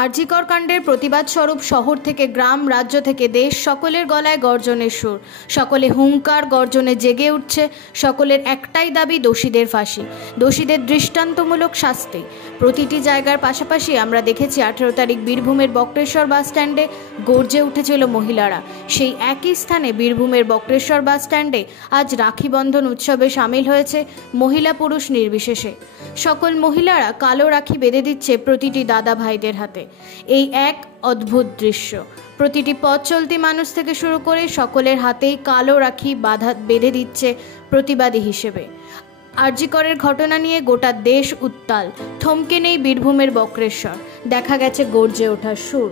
আরজিকর কাণ্ডের প্রতিবাদ স্বরূপ শহর থেকে গ্রাম, রাজ্য থেকে দেশ সকলের গলায় গর্জনের সুর। সকলে হুঙ্কার গর্জনে জেগে উঠছে। সকলের একটাই দাবি, দোষীদের ফাঁসি, দোষীদের দৃষ্টান্তমূলক শাস্তি। প্রতিটি জায়গার পাশাপাশি আমরা দেখেছি 18 তারিখ বীরভূমের বক্রেশ্বর বাস স্ট্যান্ডে গর্জে উঠেছিল মহিলারা। সেই একই স্থানে বীরভূমের বক্রেশ্বর বাস স্ট্যান্ডে আজ রাখি বন্ধন উৎসবে সামিল হয়েছে মহিলা পুরুষ নির্বিশেষে। সকল মহিলারা কালো রাখি বেঁধে দিচ্ছে প্রতিটি দাদা ভাইদের হাতে। এই এক অদ্ভুত দৃশ্য। প্রতিটি পথ চলতি মানুষ থেকে শুরু করে সকলের হাতেই কালো রাখি বেঁধে দিচ্ছে প্রতিবাদী হিসেবে। আরজিকরের ঘটনা নিয়ে গোটা দেশ উত্তাল। থমকে নেই বীরভূমের বক্রেশ্বর। দেখা গেছে গর্জে ওঠার সুর।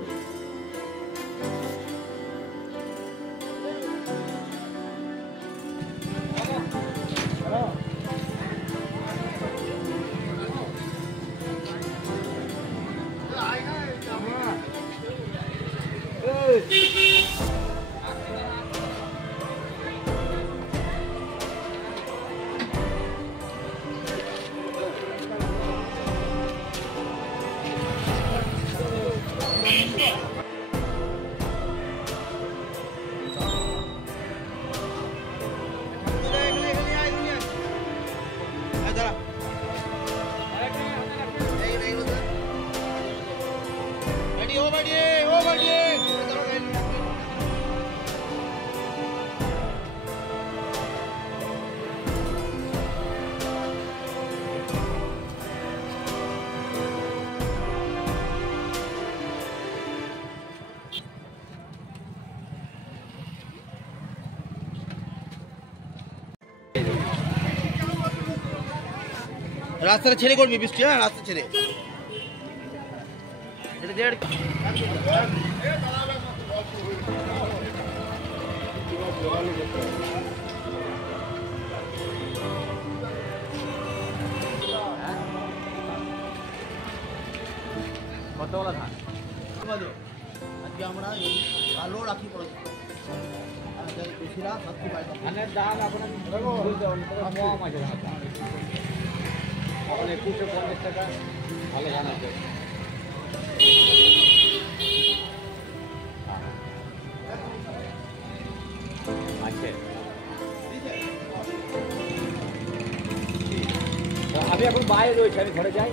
রাস্তা ছেড়ে করবি বৃষ্টি, হ্যাঁ রাস্তা ছেড়ে কতগুলো ধান আজকে আমরা এই কালো রাখি পড়েছি। ধানের ডাল আপনার 2150 টাকা ভালো ধান আছে। আমি এখন বাইরে রয়েছি, আমি ঘরে যাই।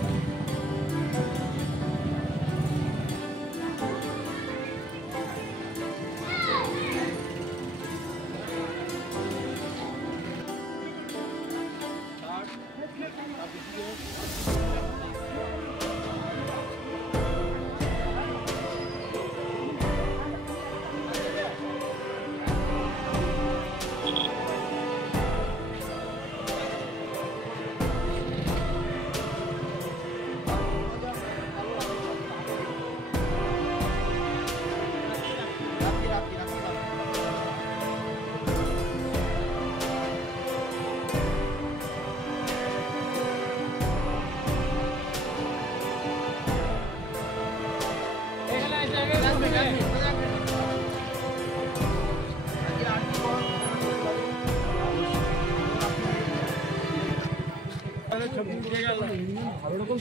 ভালো রকম